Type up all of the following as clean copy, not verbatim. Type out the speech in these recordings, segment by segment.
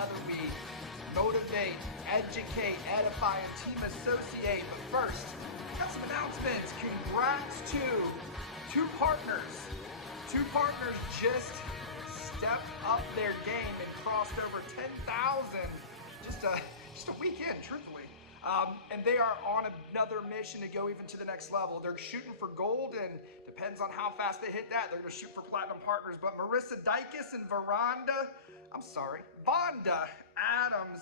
together we motivate, educate, edify, and team associate. But first, got some announcements. Congrats to two partners. Two partners just stepped up their game and crossed over 10,000 just a weekend, truthfully. And they are on another mission to go even to the next level. They're shooting for gold, and depends on how fast they hit that, they're gonna shoot for platinum partners. But Marissa Dykes and Vonda Adams,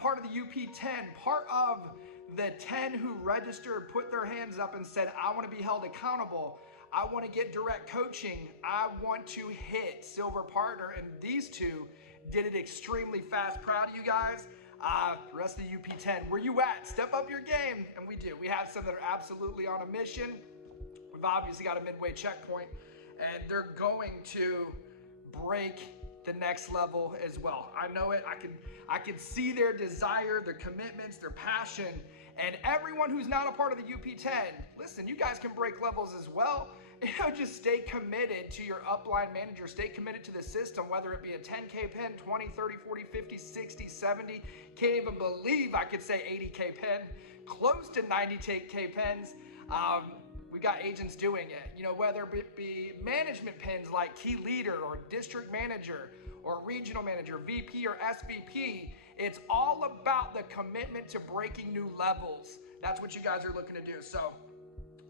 part of the UP10, part of the 10 who registered, put their hands up and said, I wanna be held accountable. I wanna get direct coaching. I want to hit silver partner. And these two did it extremely fast. Proud of you guys. The rest of the UP10, where you at? Step up your game. And we do. We have some that are absolutely on a mission. We've obviously got a midway checkpoint, and they're going to break the next level as well. I know it. I can see their desire, their commitments, their passion. And everyone who's not a part of the UP10, listen, you guys can break levels as well. Just stay committed to your upline manager. Stay committed to the system, whether it be a 10K pin, 20, 30, 40, 50, 60, 70. Can't even believe I could say 80K pin, close to 90K pins. We got agents doing it, whether it be management pins like key leader or district manager or regional manager, VP or SVP. It's all about the commitment to breaking new levels. That's what you guys are looking to do. So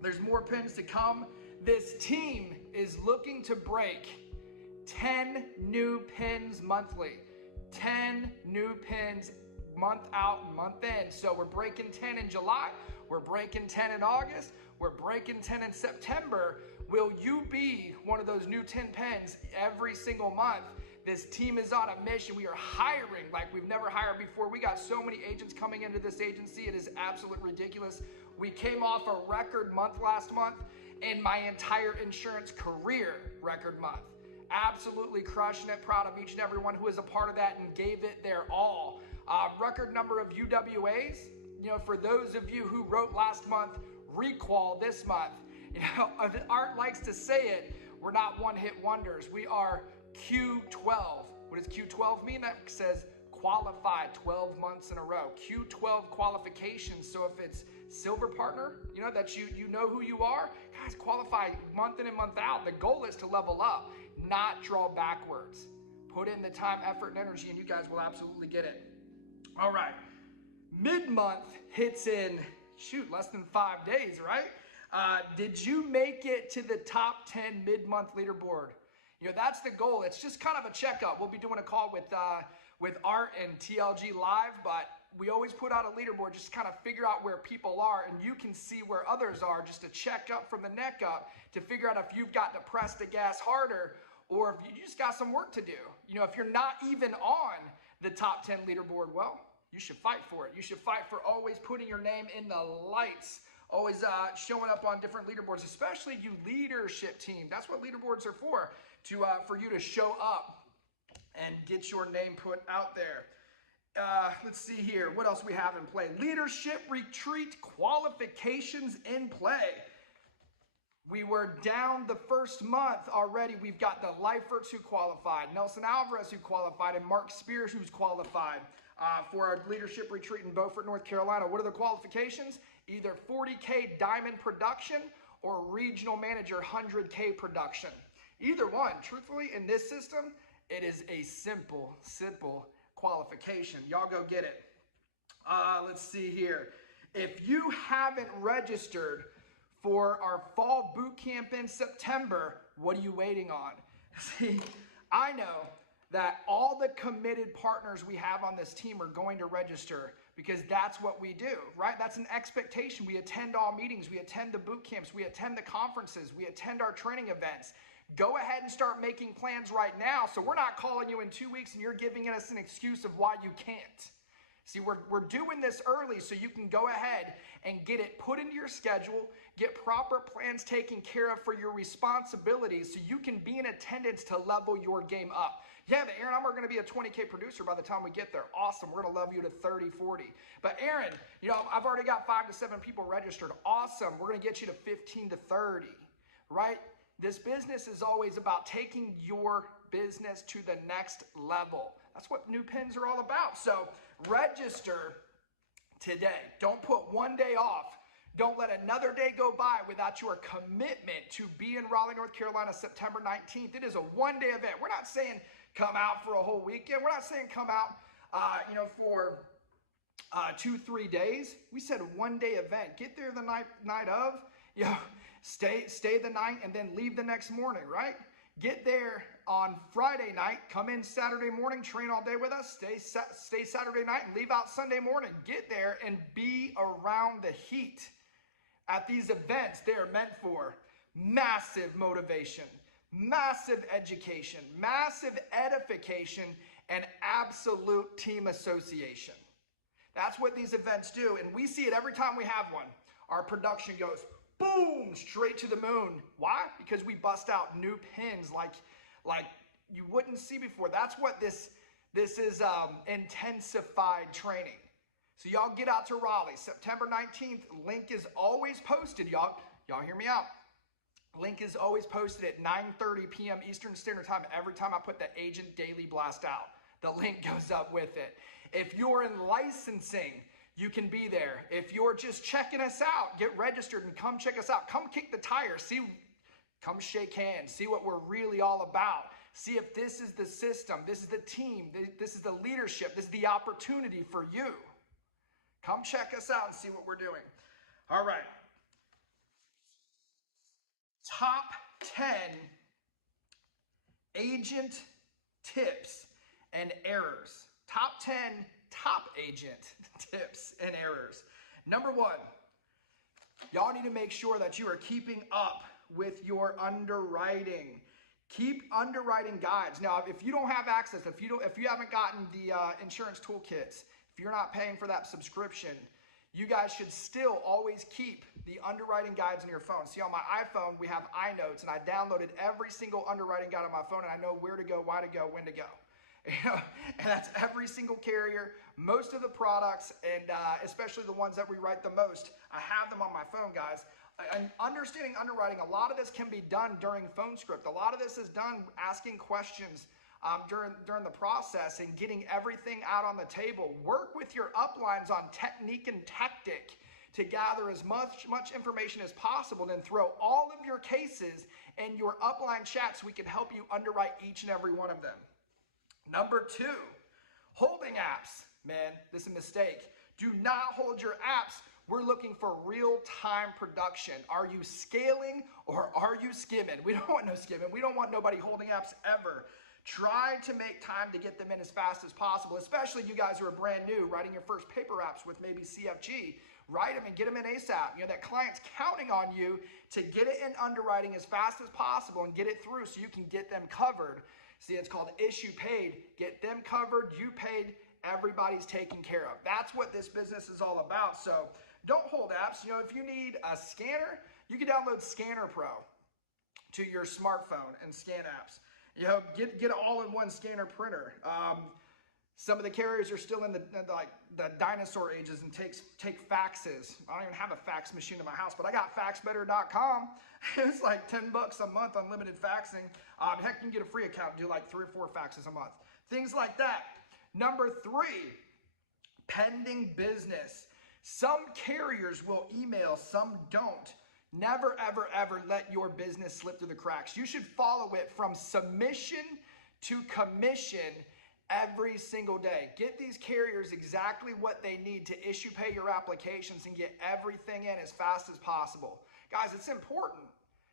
there's more pins to come. This team is looking to break 10 new pins monthly, 10 new pins month out, month in. So we're breaking 10 in July, we're breaking 10 in August, we're breaking 10 in September. Will you be one of those new 10 pins every single month? This team is on a mission. We are hiring like we've never hired before. We got so many agents coming into this agency. It is absolutely ridiculous. We came off a record month last month in my entire insurance career, record month. Absolutely crushing it. Proud of each and every one who was a part of that and gave it their all. Record number of UWAs. For those of you who wrote last month, requal this month. Art likes to say it, we're not one-hit wonders. We are Q12. What does Q12 mean? That says qualified 12 months in a row. Q12 qualifications. So if it's silver partner, that you know who you are, guys, qualify month in and month out. The goal is to level up, not draw backwards. Put in the time, effort, and energy, and you guys will absolutely get it. All right, mid-month hits in, less than 5 days, right? Did you make it to the top 10 mid-month leaderboard? That's the goal. It's just kind of a checkup. We'll be doing a call with Art and TLG Live, but we always put out a leaderboard just to kind of figure out where people are, and you can see where others are, just to check up from the neck up to figure out if you've got to press the gas harder or if you just got some work to do. If you're not even on the top 10 leaderboard, well, you should fight for it. You should fight for always putting your name in the lights, always showing up on different leaderboards, especially you leadership team. That's what leaderboards are for you to show up and get your name put out there. Let's see here. What else we have in play? Leadership retreat qualifications in play. We were down the first month already. We've got the Leiferts who qualified, Nelson Alvarez who qualified, and Mark Spears who's qualified for our leadership retreat in Beaufort, North Carolina. What are the qualifications? Either 40K diamond production or regional manager 100K production. Either one, truthfully, in this system, it is a simple qualification. Y'all go get it. Let's see here. If you haven't registered for our fall boot camp in September, what are you waiting on? See, I know that all the committed partners we have on this team are going to register because that's what we do, right? That's an expectation. We attend all meetings, we attend the boot camps, we attend the conferences, we attend our training events. Go ahead and start making plans right now, so we're not calling you in 2 weeks and you're giving us an excuse of why you can't. See, we're doing this early so you can go ahead and get it put into your schedule, get proper plans taken care of for your responsibilities so you can be in attendance to level your game up. Yeah, but Aaron, I'm going to be a 20K producer by the time we get there. Awesome. We're going to level you to 30, 40. But Aaron, I've already got 5 to 7 people registered. Awesome. We're going to get you to 15 to 30, right? This business is always about taking your business to the next level. That's what new pins are all about. So register today. Don't put one day off. Don't let another day go by without your commitment to be in Raleigh, North Carolina, September 19th. It is a one-day event. We're not saying come out for a whole weekend. We're not saying come out, for 2-3 days. We said a one-day event. Get there the night of, stay the night and then leave the next morning, right? Get there on Friday night, come in Saturday morning, train all day with us, stay Saturday night and leave out Sunday morning. Get there and be around the heat. At these events, they are meant for massive motivation, massive education, massive edification, and absolute team association. That's what these events do, and we see it every time we have one. Our production goes boom, straight to the moon. Why? Because we bust out new pins like you wouldn't see before. That's what this is, intensified training. So y'all get out to Raleigh, September 19th. Link is always posted, y'all. Y'all hear me out. Link is always posted at 9:30 p.m. Eastern Standard Time every time I put the Agent Daily Blast out. The link goes up with it. If you're in licensing, you can be there. If you're just checking us out, get registered and come check us out. Come kick the tires. Come shake hands. See what we're really all about. See if this is the system, this is the team, this is the leadership, this is the opportunity for you. Come check us out and see what we're doing. All right. Top 10 agent tips and errors. Top 10 top agent tips and errors. Number 1, y'all need to make sure that you are keeping up with your underwriting. Keep underwriting guides. Now, if you don't have access, if you haven't gotten the insurance toolkits, if you're not paying for that subscription, you guys should still always keep the underwriting guides on your phone. See, on my iPhone, we have iNotes, and I downloaded every single underwriting guide on my phone, and I know where to go, why to go, when to go. And that's every single carrier, most of the products, and especially the ones that we write the most. I have them on my phone, guys. And understanding underwriting, a lot of this can be done during phone script. A lot of this is done asking questions during the process and getting everything out on the table. Work with your uplines on technique and tactic to gather as much information as possible, then throw all of your cases in your upline chat so we can help you underwrite each and every one of them. Number 2, holding apps. Man, this is a mistake. Do not hold your apps. We're looking for real-time production. Are you scaling or are you skimming? We don't want no skimming. We don't want nobody holding apps ever. Try to make time to get them in as fast as possible, especially you guys who are brand new, writing your first paper apps with maybe CFG. Write them and get them in ASAP. That client's counting on you to get it in underwriting as fast as possible and get it through so you can get them covered. See, it's called issue paid. Get them covered, you paid, everybody's taken care of. That's what this business is all about. So don't hold apps. If you need a scanner, you can download Scanner Pro to your smartphone and scan apps. Get an all-in-one scanner printer. Some of the carriers are still in the dinosaur ages and take faxes. I don't even have a fax machine in my house, but I got faxbetter.com. It's like $10 a month, unlimited faxing. Heck, you can get a free account and do like 3 or 4 faxes a month. Things like that. Number 3, pending business. Some carriers will email, some don't. Never, ever, ever let your business slip through the cracks. You should follow it from submission to commission every single day. Get these carriers exactly what they need to issue pay your applications and get everything in as fast as possible. Guys, it's important.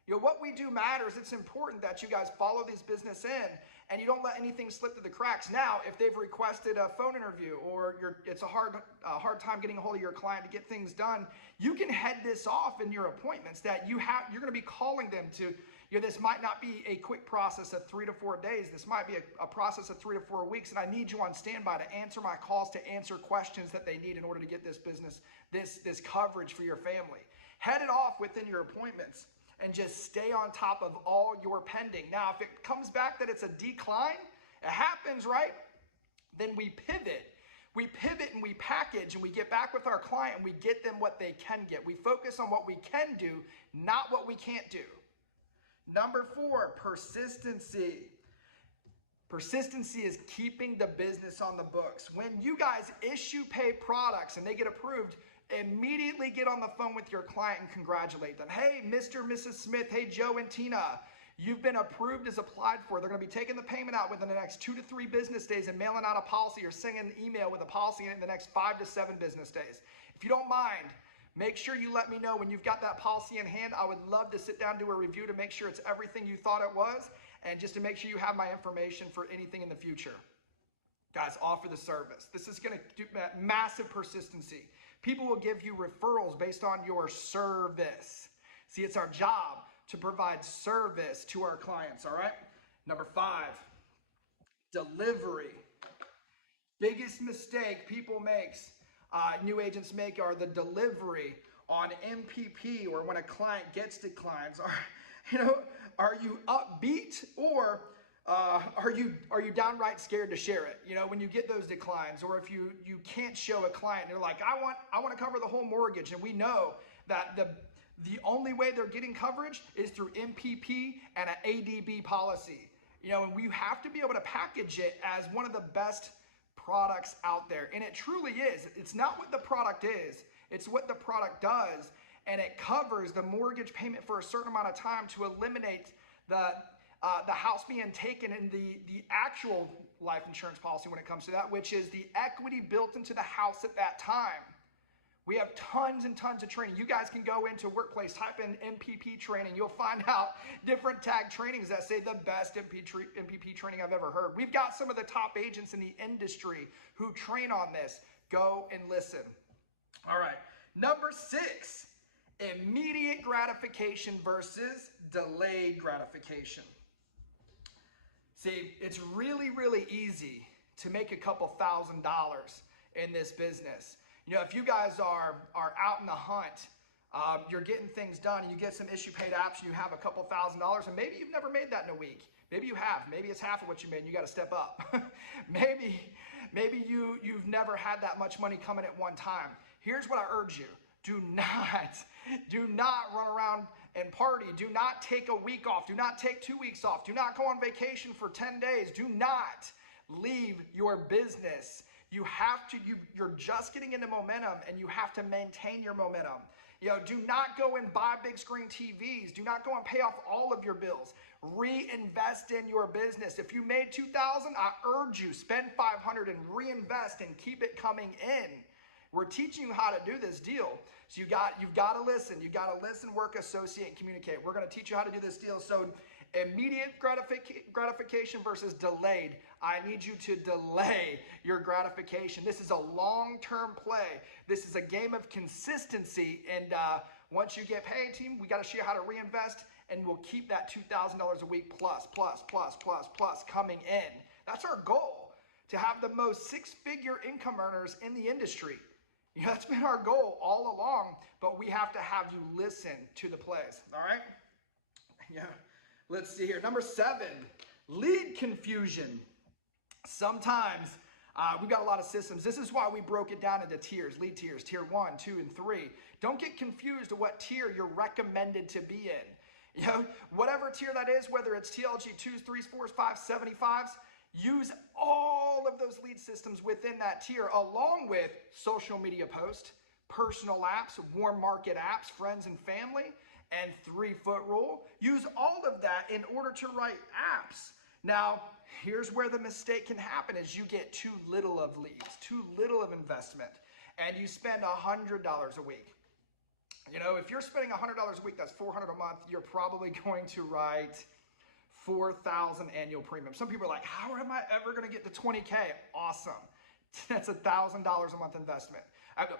What we do matters. It's important that you guys follow this business in and you don't let anything slip through the cracks. Now, if they've requested a phone interview or it's a hard time getting a hold of your client to get things done, you can head this off in your appointments that you're going to be calling them to. This might not be a quick process of 3 to 4 days. This might be a process of 3 to 4 weeks, and I need you on standby to answer my calls, to answer questions that they need in order to get this business, this coverage for your family. Head it off within your appointments and just stay on top of all your pending. Now, if it comes back that it's a decline, it happens, right? Then we pivot. We pivot and we package and we get back with our client and we get them what they can get. We focus on what we can do, not what we can't do. Number 4, persistency. Persistency is keeping the business on the books. When you guys issue pay products and they get approved, immediately get on the phone with your client and congratulate them. Hey, Mr. and Mrs. Smith. Hey, Joe and Tina. You've been approved as applied for. They're going to be taking the payment out within the next 2 to 3 business days and mailing out a policy or sending an email with a policy in the next 5 to 7 business days. If you don't mind, make sure you let me know when you've got that policy in hand. I would love to sit down, do a review to make sure it's everything you thought it was, and just to make sure you have my information for anything in the future. Guys, offer the service. This is going to do massive persistency. People will give you referrals based on your service. See, it's our job to provide service to our clients, all right? Number 5, delivery. Biggest mistake people new agents make are the delivery on MPP, or when a client gets declines. Are you upbeat, or are you downright scared to share it? When you get those declines, or if you can't show a client, they're like, I want to cover the whole mortgage, and we know that the only way they're getting coverage is through MPP and an ADB policy. And we have to be able to package it as one of the best products out there. And it truly is. It's not what the product is, it's what the product does. And it covers the mortgage payment for a certain amount of time to eliminate the house being taken in the actual life insurance policy when it comes to that, which is the equity built into the house at that time. We have tons and tons of training. You guys can go into Workplace, type in MPP training. You'll find out different tag trainings that say the best MPP training I've ever heard. We've got some of the top agents in the industry who train on this. Go and listen. All right. Number 6, immediate gratification versus delayed gratification. See, it's really, really easy to make a couple $1,000s in this business. If you guys are out in the hunt, you're getting things done, and you get some issue paid apps, and you have a couple $1,000s, and maybe you've never made that in a week. Maybe you have. Maybe it's half of what you made, and you got to step up. maybe you've never had that much money coming at one time. Here's what I urge you. Do not run around and party. Do not take a week off. Do not take 2 weeks off. Do not go on vacation for 10 days. Do not leave your business. You have to, you're just getting into momentum, and you have to maintain your momentum. Do not go and buy big screen TVs. Do not go and pay off all of your bills. Reinvest in your business. If you made $2,000, I urge you, spend $500 and reinvest and keep it coming in. We're teaching you how to do this deal. So you've got to listen. You've got to listen, work, associate, communicate. We're going to teach you how to do this deal. So immediate gratification versus delayed. I need you to delay your gratification. This is a long-term play. This is a game of consistency. And once you get paid, team, we got to show you how to reinvest, and we'll keep that $2,000 a week plus coming in. That's our goal, to have the most 6-figure income earners in the industry. That's been our goal all along, but we have to have you listen to the plays. All right? Yeah. Let's see here. Number 7, lead confusion. Sometimes we've got a lot of systems. This is why we broke it down into tiers, lead tiers, tier 1, 2, and 3. Don't get confused to what tier you're recommended to be in. Whatever tier that is, whether it's TLG-2s, 3s, 4s, 5s, 75s, use all of those lead systems within that tier, along with social media posts, personal apps, warm market apps, friends and family, and 3-foot rule. Use all of that in order to write apps. Now, here's where the mistake can happen, is you get too little of leads, too little of investment, and you spend $100 a week. If you're spending $100 a week, that's $400 a month. You're probably going to write 4,000 annual premium. Some people are like, how am I ever going to get to 20K? Awesome. That's $1,000 a month investment. I go,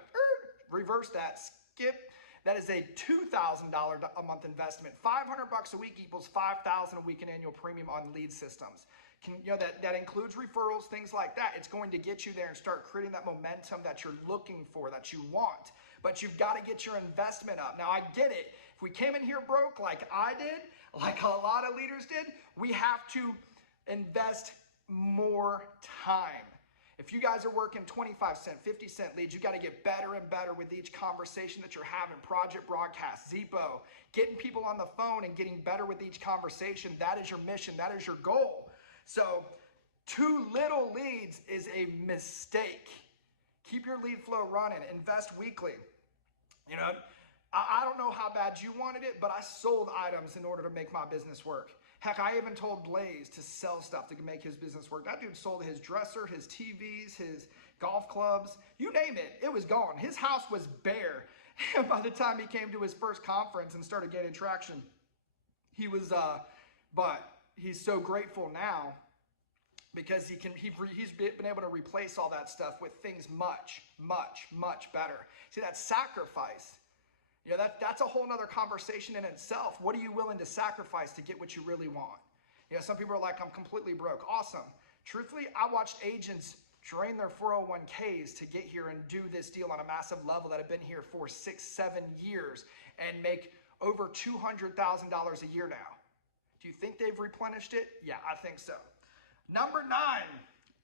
reverse that, skip. That is a $2,000 a month investment. $500 a week equals $5,000 a week in annual premium on lead systems. That includes referrals, things like that. It's going to get you there and start creating that momentum that you're looking for, that you want. But you've got to get your investment up. Now, I get it. If we came in here broke like I did, like a lot of leaders did, we have to invest more time. If you guys are working 25-cent, 50-cent leads, you got to get better and better with each conversation that you're having. Project broadcast, Zippo, getting people on the phone and getting better with each conversation. That is your mission. That is your goal. So Too little leads is a mistake. Keep your lead flow running. Invest weekly. You know, I don't know how bad you wanted it, but I sold items in order to make my business work. Heck, I even told Blaze to sell stuff to make his business work. That dude sold his dresser, his TVs, his golf clubs, you name it, it was gone. His house was bare by the time he came to his first conference and started gaining traction. He was, but he's so grateful now because he's been able to replace all that stuff with things much, much, much better. See, that's sacrifice. You know, that's a whole nother conversation in itself. What are you willing to sacrifice to get what you really want? You know, some people are like, I'm completely broke. Awesome. Truthfully, I watched agents drain their 401ks to get here and do this deal on a massive level that have been here for 6-7 years and make over $200,000 a year now. Do you think they've replenished it? Yeah, I think so. Number 9,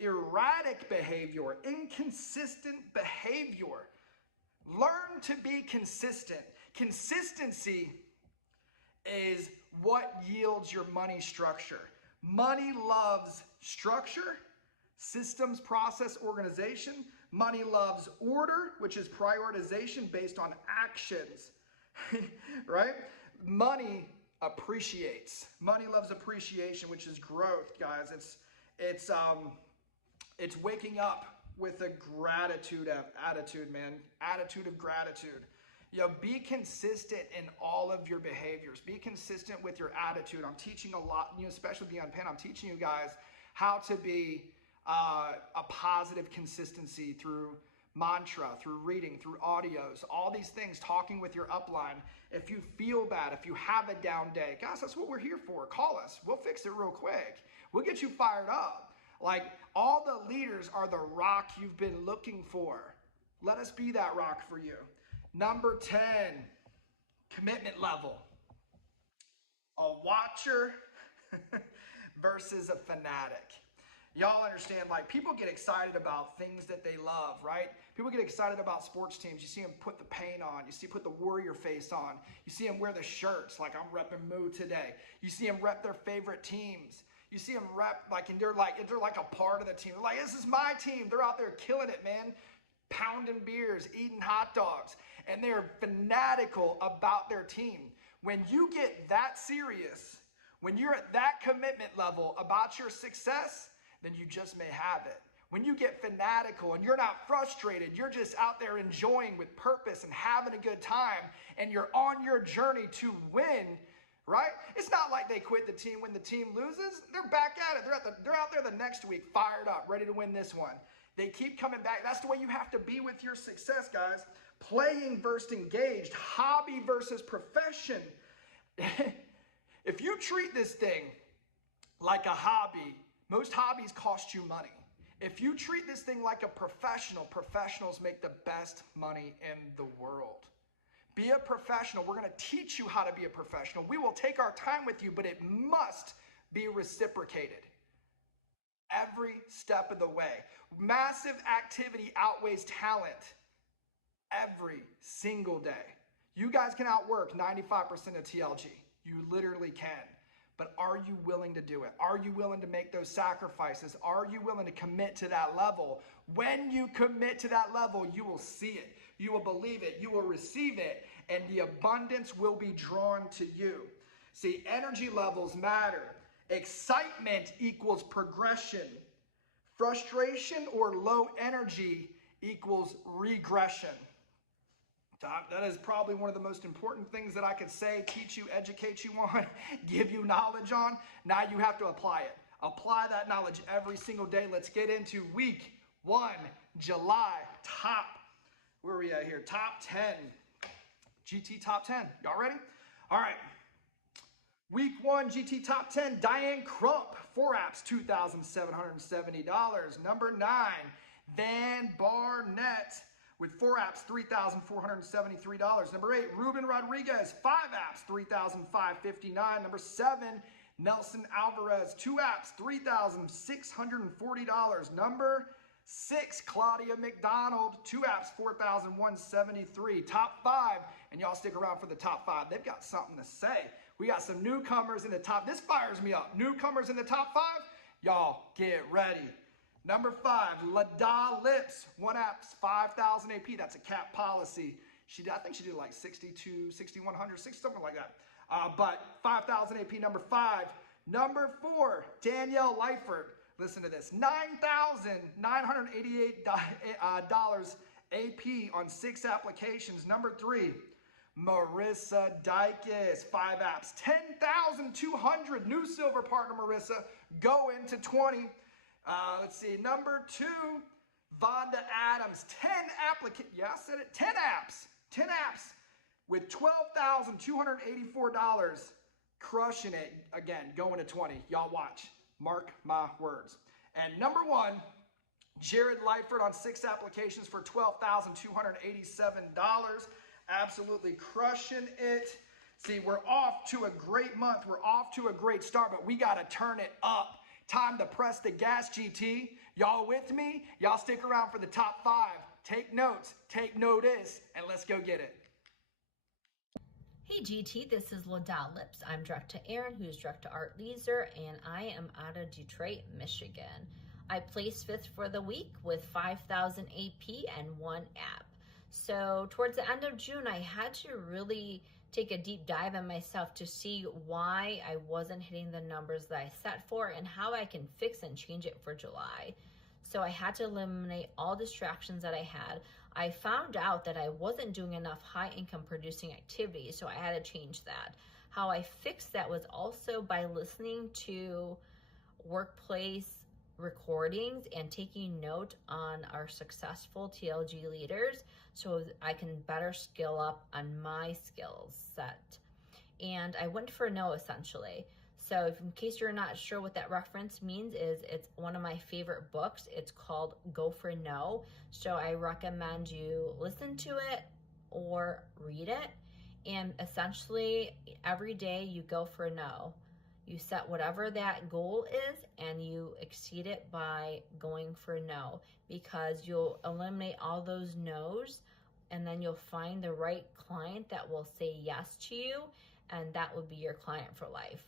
erratic behavior, inconsistent behavior. Learn to be consistent. Consistency is what yields your money structure. Money loves structure, systems, process, organization. Money loves order, which is prioritization based on actions, right? Money appreciates. Money loves appreciation, which is growth, guys. It's waking up with a gratitude attitude, man. Attitude of gratitude. You know, be consistent in all of your behaviors. Be consistent with your attitude. I'm teaching a lot, you know, especially Beyond Pen. I'm teaching you guys how to be a positive consistency through mantra, through reading, through audios, all these things, talking with your upline. If you feel bad, if you have a down day, guys, that's what we're here for. Call us. We'll fix it real quick. We'll get you fired up. Like, all the leaders are the rock you've been looking for. Let us be that rock for you. Number 10, commitment level. A watcher versus a fanatic. Y'all understand, like, people get excited about things that they love, right? People get excited about sports teams. You see them put the paint on. You see them put the warrior face on. You see them wear the shirts, like I'm repping Moo today. You see them rep their favorite teams. You see them rep, like, and they're like a part of the team. They're like, this is my team. They're out there killing it, man. Pounding beers, eating hot dogs. And they're fanatical about their team. When you get that serious, when you're at that commitment level about your success, then you just may have it. When you get fanatical and you're not frustrated, you're just out there enjoying with purpose and having a good time, and you're on your journey to win, right? It's not like they quit the team when the team loses. They're back at it. They're out there the next week, fired up, ready to win this one. They keep coming back. That's the way you have to be with your success, guys. Playing versus engaged, hobby versus profession. If you treat this thing like a hobby, most hobbies cost you money. If you treat this thing like a professional, professionals make the best money in the world. Be a professional. We're going to teach you how to be a professional. We will take our time with you, but it must be reciprocated every step of the way. Massive activity outweighs talent every single day. You guys can outwork 95% of TLG. You literally can. But are you willing to do it? Are you willing to make those sacrifices? Are you willing to commit to that level? When you commit to that level, you will see it. You will believe it. You will receive it. And the abundance will be drawn to you. See, energy levels matter. Excitement equals progression. Frustration or low energy equals regression. That is probably one of the most important things that I could say, teach you, educate you on, give you knowledge on. Now you have to apply it. Apply that knowledge every single day. Let's get into week 1, July, where are we at here? Top 10. GT top 10. Y'all ready? All right. Week 1, GT top 10, Diane Crump, 4 apps, $2,770. Number 9, Van Barnett, with 4 apps, $3,473. Number 8, Ruben Rodriguez, 5 apps, $3,559. Number 7, Nelson Alvarez, 2 apps, $3,640. Number 6, Claudia McDonald, 2 apps, $4,173. Top 5, and y'all stick around for the top 5. They've got something to say. We got some newcomers in the top. This fires me up. Newcomers in the top 5. Y'all, get ready. Number 5, Lada Lips, 1 apps, 5,000 AP. That's a cap policy. I think she did like 62, 6,100, something like that. But 5,000 AP, number 5. Number 4, Danielle Leifert. Listen to this, $9,988 AP on 6 applications. Number 3, Marissa Dykes, 5 apps, 10,200. New silver partner Marissa, go into 20. Let's see, number 2, Vonda Adams, 10 applications. Yeah, I said it, 10 apps. 10 apps with $12,284. Crushing it. Again, going to 20. Y'all watch. Mark my words. And number 1, Jared Leifert on 6 applications for $12,287. Absolutely crushing it. See, we're off to a great month. We're off to a great start, but we got to turn it up. Time to press the gas, GT. Y'all with me? Y'all stick around for the top 5. Take notes, take notice, and let's go get it. Hey GT, this is Lada Lips. I'm direct to Aaron, who's direct to Art Leeser, and I am out of Detroit, Michigan. I placed 5th for the week with 5,000 AP and 1 app. So towards the end of June, I had to really take a deep dive on myself to see why I wasn't hitting the numbers that I set for and how I can fix and change it for July. So I had to eliminate all distractions that I had. I found out that I wasn't doing enough high income producing activities, so I had to change that. How I fixed that was also by listening to workplace recordings and taking note on our successful TLG leaders so I can better skill up on my skills set. And I went for no essentially. So if, in case you're not sure what that reference means, is it's one of my favorite books. It's called Go for No. So I recommend you listen to it or read it. And essentially every day you go for no. You set whatever that goal is and you exceed it by going for no, because you'll eliminate all those no's and then you'll find the right client that will say yes to you, and that will be your client for life.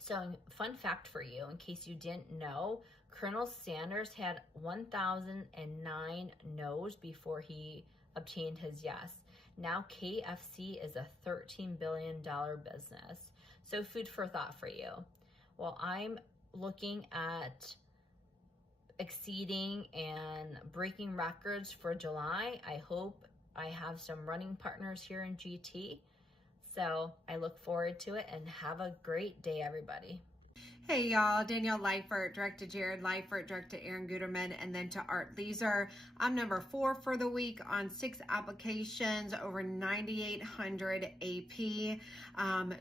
So fun fact for you, in case you didn't know, Colonel Sanders had 1,009 no's before he obtained his yes. Now KFC is a $13 billion business. So food for thought for you. Well, I'm looking at exceeding and breaking records for July. I hope I have some running partners here in GT. So I look forward to it, and have a great day, everybody. Hey y'all, Danielle Leifert, direct to Jared Leifert, direct to Aaron Guetterman, and then to Art Leeser. I'm number 4 for the week on 6 applications, over 9,800 AP.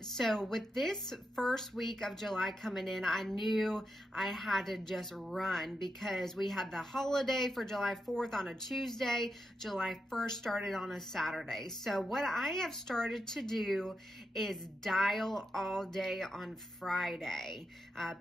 So with this first week of July coming in, I knew I had to just run because we had the holiday for July 4th on a Tuesday. July 1st started on a Saturday. So what I have started to do is dial all day on Friday.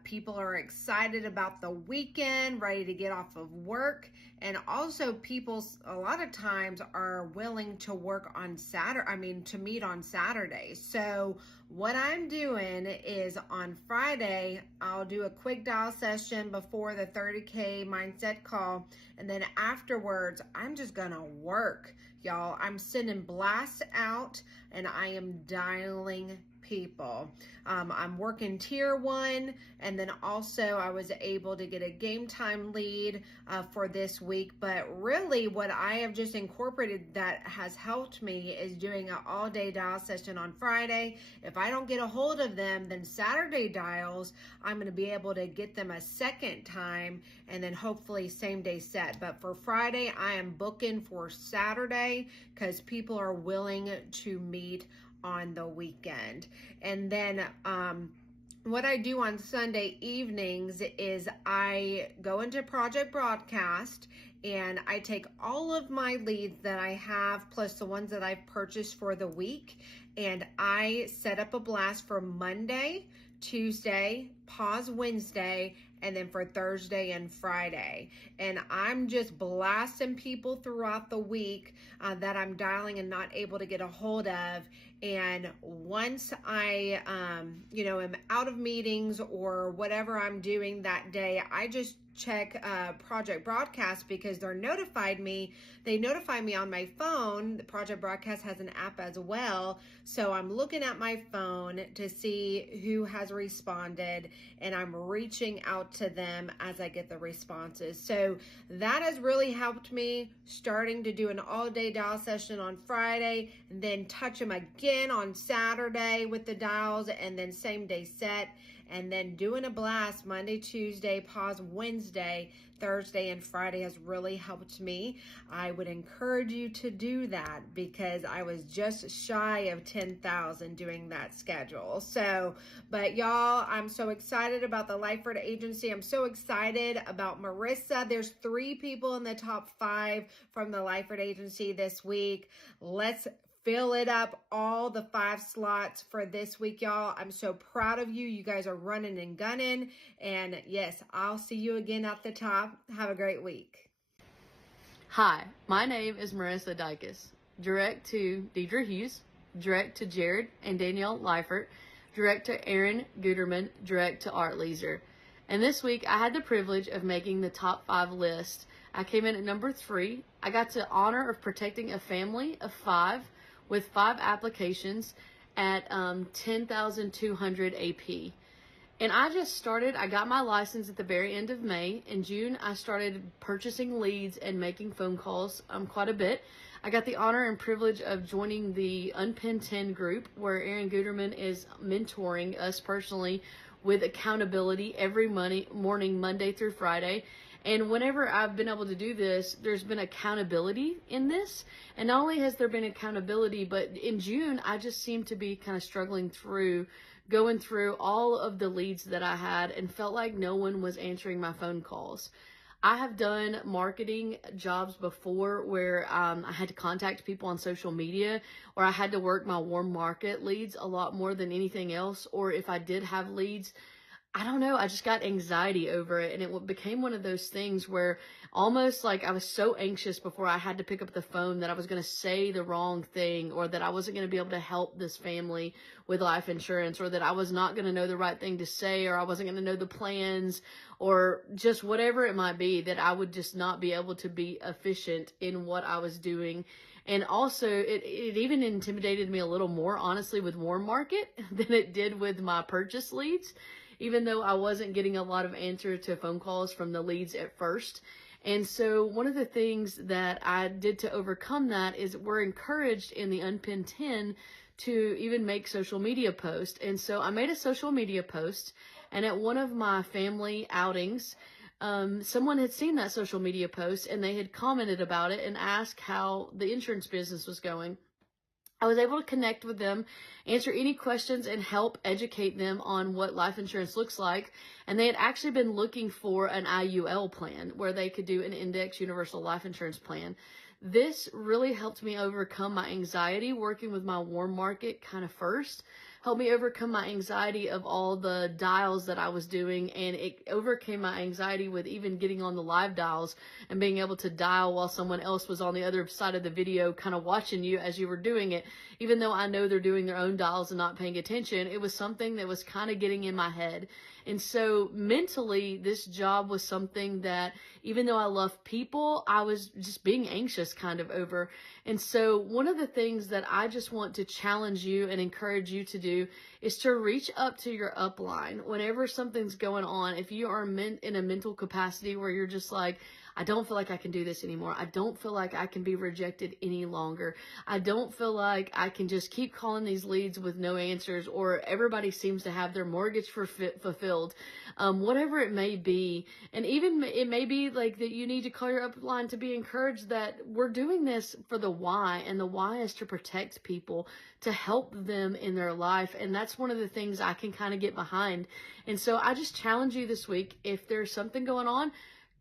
People are excited about the weekend, ready to get off of work. And also people a lot of times are willing to work on to meet on Saturday. So what I'm doing is on Friday, I'll do a quick dial session before the 30K mindset call. And then afterwards, I'm just gonna work, y'all. I'm sending blasts out and I am dialing people. I'm working tier 1, and then also I was able to get a game time lead for this week. But really what I have just incorporated that has helped me is doing an all-day dial session on Friday. If I don't get a hold of them, then Saturday dials, I'm going to be able to get them a second time, and then hopefully same day set. But for Friday, I am booking for Saturday because people are willing to meet on the weekend. And then what I do on Sunday evenings is I go into Project Broadcast and I take all of my leads that I have plus the ones that I've purchased for the week, and I set up a blast for Monday, Tuesday, pause Wednesday, and then for Thursday and Friday. And I'm just blasting people throughout the week that I'm dialing and not able to get a hold of. And once I, am out of meetings or whatever I'm doing that day, I just check Project Broadcast because they notify me on my phone. The Project Broadcast has an app as well. So I'm looking at my phone to see who has responded, and I'm reaching out to them as I get the responses. So that has really helped me, starting to do an all-day dial session on Friday, and then touch them again on Saturday with the dials, and then same day set, and then doing a blast Monday, Tuesday, pause Wednesday, Thursday, and Friday has really helped me. I would encourage you to do that because I was just shy of 10,000 doing that schedule. So, but y'all, I'm so excited about the Lyford Agency. I'm so excited about Marissa. There's 3 people in the top 5 from the Lyford Agency this week. Let's fill it up, all the 5 slots for this week, y'all. I'm so proud of you. You guys are running and gunning. And yes, I'll see you again at the top. Have a great week. Hi, my name is Marissa Dykes. Direct to Deidre Hughes, direct to Jared and Danielle Lyford, direct to Aaron Guetterman, direct to Art Leeser. And this week, I had the privilege of making the top 5 list. I came in at number 3. I got the honor of protecting a family of 5 with 5 applications at 10,200 AP. And I got my license at the very end of May. In June, I started purchasing leads and making phone calls quite a bit. I got the honor and privilege of joining the Unpinned 10 group, where Aaron Guetterman is mentoring us personally with accountability every morning, Monday through Friday. And whenever I've been able to do this, there's been accountability in this. And not only has there been accountability, but in June, I just seemed to be kind of going through all of the leads that I had and felt like no one was answering my phone calls. I have done marketing jobs before where I had to contact people on social media, or I had to work my warm market leads a lot more than anything else. Or if I did have leads, I don't know, I just got anxiety over it, and it became one of those things where almost like I was so anxious before I had to pick up the phone that I was going to say the wrong thing, or that I wasn't going to be able to help this family with life insurance, or that I was not going to know the right thing to say, or I wasn't going to know the plans, or just whatever it might be, that I would just not be able to be efficient in what I was doing. And also, it even intimidated me a little more, honestly, with warm market than it did with my purchase leads, even though I wasn't getting a lot of answer to phone calls from the leads at first. And so one of the things that I did to overcome that is we're encouraged in the Unpinned 10 to even make social media posts. And so I made a social media post, and at one of my family outings, someone had seen that social media post and they had commented about it and asked how the insurance business was going. I was able to connect with them, answer any questions, and help educate them on what life insurance looks like. And they had actually been looking for an IUL plan where they could do an index universal life insurance plan. This really helped me overcome my anxiety working with my warm market kind of first. Helped me overcome my anxiety of all the dials that I was doing, and it overcame my anxiety with even getting on the live dials and being able to dial while someone else was on the other side of the video kind of watching you as you were doing it. Even though I know they're doing their own dials and not paying attention, it was something that was kind of getting in my head. And so mentally, this job was something that, even though I love people, I was just being anxious kind of over. And so one of the things that I just want to challenge you and encourage you to do is to reach up to your upline whenever something's going on. If you are in a mental capacity where you're just like, I don't feel like I can do this anymore. I don't feel like I can be rejected any longer. I don't feel like I can just keep calling these leads with no answers, or everybody seems to have their mortgage fulfilled, whatever it may be. And even it may be like that you need to call your upline to be encouraged that we're doing this for the why, and the why is to protect people, to help them in their life. And that's one of the things I can kind of get behind. And so I just challenge you this week, if there's something going on,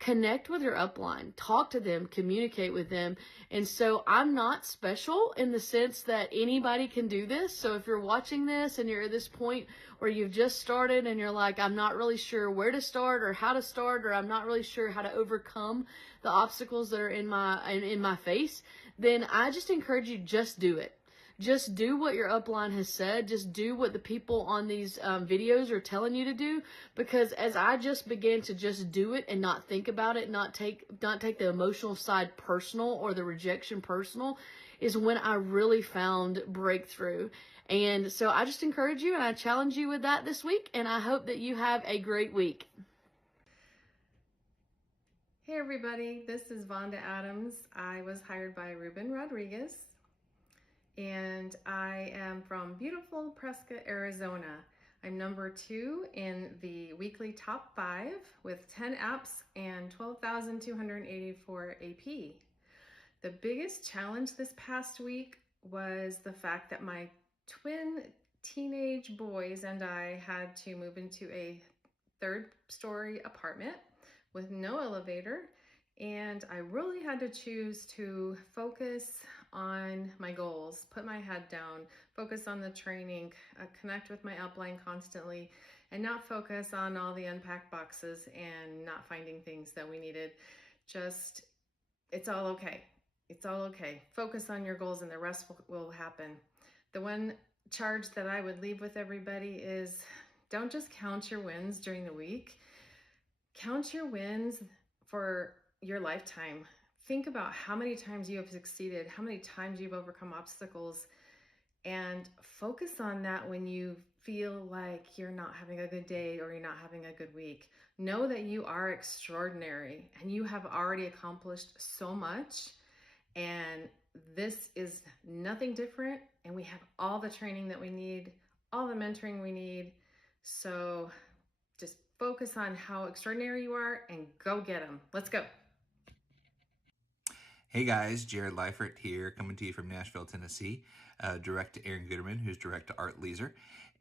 connect with your upline, talk to them, communicate with them. And so I'm not special in the sense that anybody can do this. So if you're watching this and you're at this point where you've just started and you're like, I'm not really sure where to start or how to start, or I'm not really sure how to overcome the obstacles that are in my face, then I just encourage you, just do it. Just do what your upline has said. Just do what the people on these videos are telling you to do. Because as I just began to just do it and not think about it, not take the emotional side personal or the rejection personal, is when I really found breakthrough. And so I just encourage you and I challenge you with that this week. And I hope that you have a great week. Hey everybody, this is Vonda Adams. I was hired by Ruben Rodriguez, and I am from beautiful Prescott, Arizona. I'm number 2 in the weekly top 5 with 10 apps and 12,284 AP. The biggest challenge this past week was the fact that my twin teenage boys and I had to move into a 3rd-story apartment with no elevator, and I really had to choose to focus on my goals, put my head down, focus on the training, connect with my upline constantly, and not focus on all the unpacked boxes and not finding things that we needed. Just, it's all okay. It's all okay. Focus on your goals and the rest will happen. The one charge that I would leave with everybody is, don't just count your wins during the week. Count your wins for your lifetime. Think about how many times you have succeeded, how many times you've overcome obstacles, and focus on that when you feel like you're not having a good day or you're not having a good week. Know that you are extraordinary and you have already accomplished so much, and this is nothing different, and we have all the training that we need, all the mentoring we need. So just focus on how extraordinary you are and go get them. Let's go. Hey guys, Jared Leifert here, coming to you from Nashville, Tennessee, direct to Aaron Guetterman, who's direct to Art Leeser.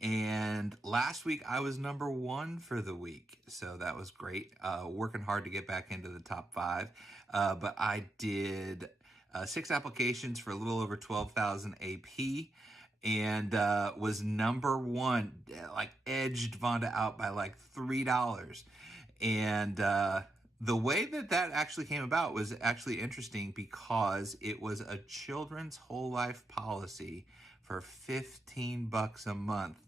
And last week I was number 1 for the week, so that was great. Working hard to get back into the top 5, but I did 6 applications for a little over 12,000 AP. And was number 1, like edged Vonda out by like $3. And the way that actually came about was actually interesting, because it was a children's whole life policy for $15 a month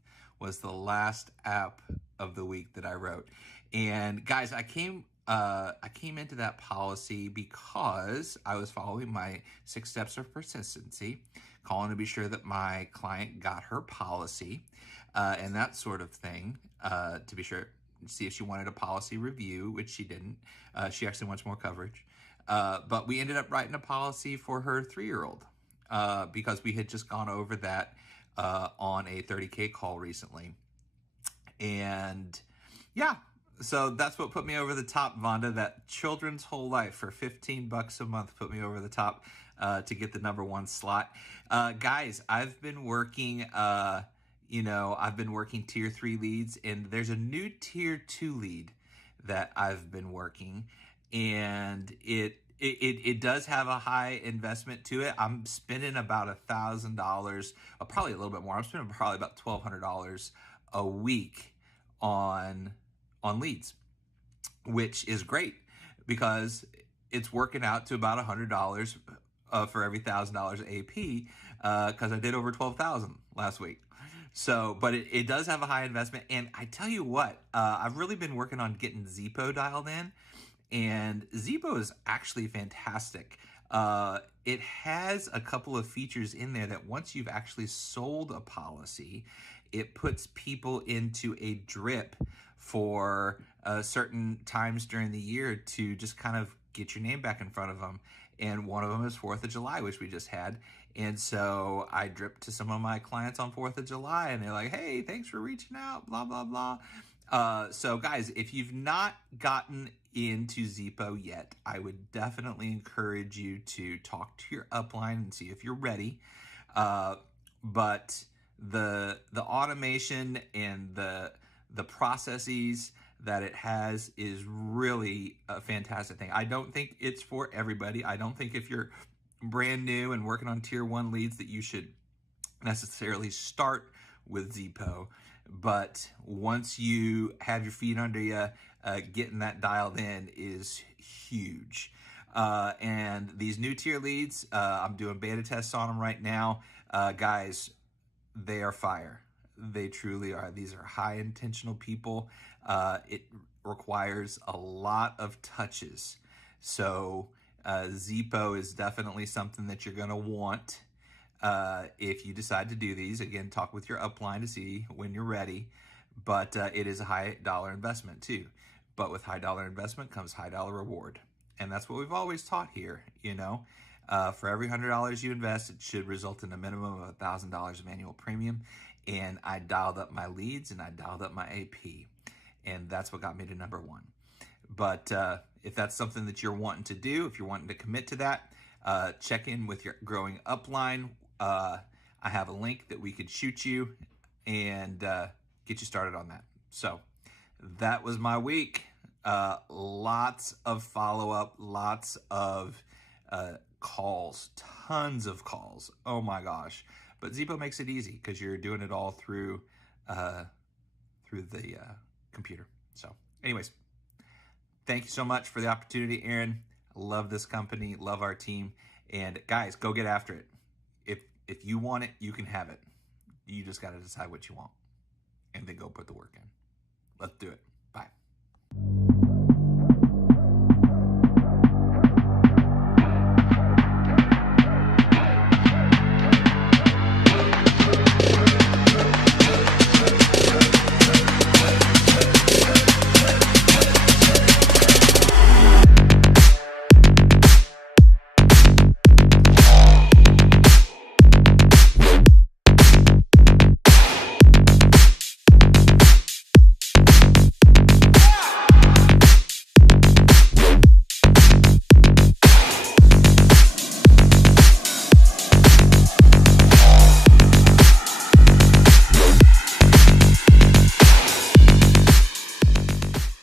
was the last app of the week that I wrote. And guys, I came into that policy because I was following my 6 steps of persistency, calling to be sure that my client got her policy, and that sort of thing, to be sure, see if she wanted a policy review, which she didn't. She actually wants more coverage. But we ended up writing a policy for her 3-year-old, because we had just gone over that on a 30K call recently. And yeah, so that's what put me over the top, Vonda. That children's whole life for $15 a month put me over the top to get the number 1 slot. Guys, I've been working, I've been working tier 3 leads, and there's a new tier 2 lead that I've been working, and it does have a high investment to it. I'm spending about $1,000, probably a little bit more. I'm spending probably about $1,200 a week on leads, which is great because it's working out to about $100 for every $1,000 AP, because I did over 12,000 last week. So, but it does have a high investment. And I tell you what, I've really been working on getting Zepo dialed in, and Zepo is actually fantastic. It has a couple of features in there that once you've actually sold a policy, it puts people into a drip for certain times during the year to just kind of get your name back in front of them. And one of them is 4th of July, which we just had. And so I dripped to some of my clients on 4th of July, and they're like, hey, thanks for reaching out, blah, blah, blah. So guys, if you've not gotten into Zepo yet, I would definitely encourage you to talk to your upline and see if you're ready. But the automation and the processes that it has is really a fantastic thing. I don't think it's for everybody. I don't think if you're brand new and working on tier 1 leads that you should necessarily start with ZPO. But once you have your feet under you, getting that dialed in is huge. And these new tier leads, I'm doing beta tests on them right now. Guys, they are fire. They truly are. These are high intentional people. It requires a lot of touches. So ZPO is definitely something that you're going to want if you decide to do these. Again, talk with your upline to see when you're ready. But it is a high dollar investment too. But with high dollar investment comes high dollar reward. And that's what we've always taught here, you know. For every $100 you invest, it should result in a minimum of $1,000 of annual premium. And I dialed up my leads and I dialed up my AP. And that's what got me to number 1. But if that's something that you're wanting to do, if you're wanting to commit to that, check in with your growing upline. I have a link that we could shoot you and get you started on that. So that was my week. Lots of follow-up, lots of calls, tons of calls. Oh my gosh. But ZPO makes it easy because you're doing it all through the computer. So anyways, thank you so much for the opportunity, Aaron. I love this company, love our team. And guys, go get after it. If you want it, you can have it. You just got to decide what you want and then go put the work in. Let's do it.